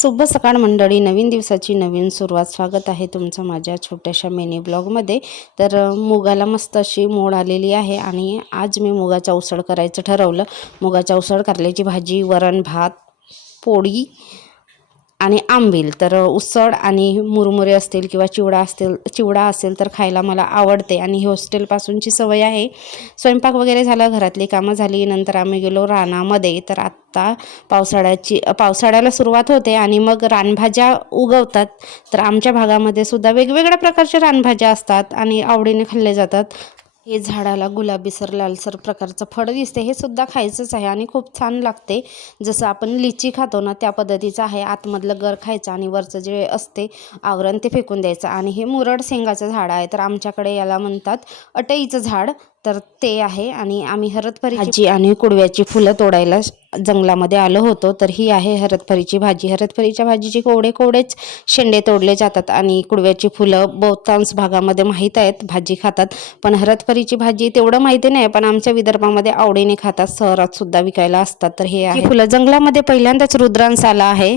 शुभ सकाळ मंडळी, नवीन दिवसाची नवीन सुरुवात. स्वागत आहे तुमचं माझ्या छोट्याशा मिनी ब्लॉगमध्ये. तर मुगाला मस्त अशी मोड आलेली आहे आणि आज मी मुगाचा उसळ करायचं ठरवलं. मुगाचा उसळ, कारल्याची भाजी, वरण भात, पोळी आणि आंबील. तर उसळ आणि मुरमुरे असतील किंवा चिवडा असेल तर खायला मला आवडते आणि हॉस्टेलपासूनची सवय आहे. स्वयंपाक वगैरे झाला, घरातली कामं झाली, नंतर आम्ही गेलो रानामध्ये. तर आत्ता पावसाळ्याला सुरुवात होते आणि मग रानभाज्या उगवतात. तर आमच्या भागामध्ये सुद्धा वेगवेगळ्या प्रकारच्या रानभाज्या असतात आणि आवडीने खाल्ले जातात. हे झाडाला गुलाबीसर लालसर प्रकारचं फळ दिसते, हे सुद्धा खायचंच आहे आणि खूप छान लागते. जसं आपण लिची खातो ना त्या पद्धतीचं आहे. आतमधलं गर खायचं आणि वरचं जे असते आवरण ते फेकून द्यायचं. आणि हे मुरड शेंगाचं झाड आहे, तर आमच्याकडे याला म्हणतात अटईचं झाड. तर ते आहे आणि आम्ही हरतभरीची भाजी आणि कुडव्याची फुलं तोडायला जंगलामध्ये आलो होतो. तर ही आहे हरतभरीची भाजी. हरतभरीच्या भाजीचे कोवडेच शेंडे तोडले जातात आणि कुडव्याची फुलं बहुतांश भागामध्ये माहीत आहेत, भाजी खातात. पण हरतभरीची भाजी तेवढं माहिती नाही, पण आमच्या विदर्भामध्ये आवडीने खातात. शहरात सुद्धा विकायला असतात. तर हे आहे फुलं जंगलामध्ये पहिल्यांदाच रुद्रांश आला आहे.